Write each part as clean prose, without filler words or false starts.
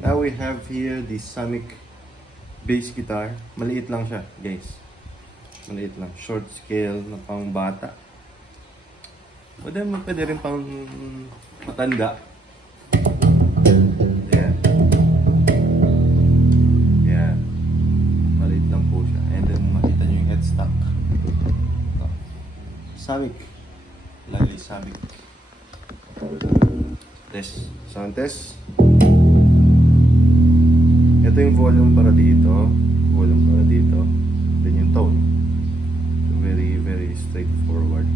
Now we have here the Sonic bass guitar. Maliit lang siya, guys. Maliit lang. Short scale na pang bata. Pwede rin pang matanda. Ayan. Ayan. Maliit lang po siya. And then makita nyo yung headstock. Sonic. Lali Sonic. Test. Sound test. Ito yung volume para dito. Volume para dito. Then yung tone. So very, very straightforward.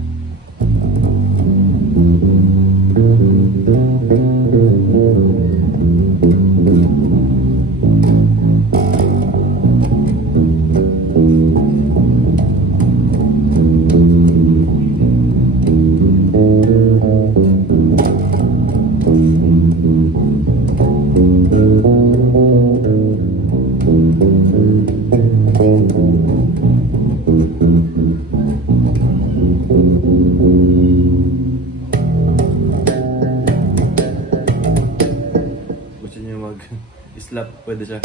Slap, pwede siya.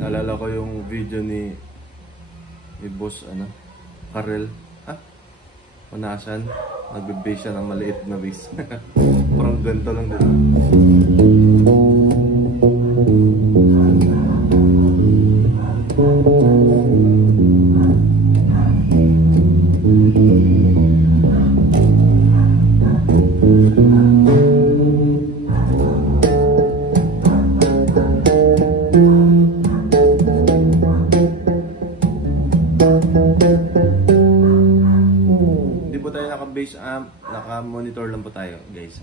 Naalala ko yung video ni Boss Karel. Punasan, nagbe-bass siya ng maliit na bass. Parang ganito lang din. Naka-bass amp, naka-monitor lang po tayo, guys.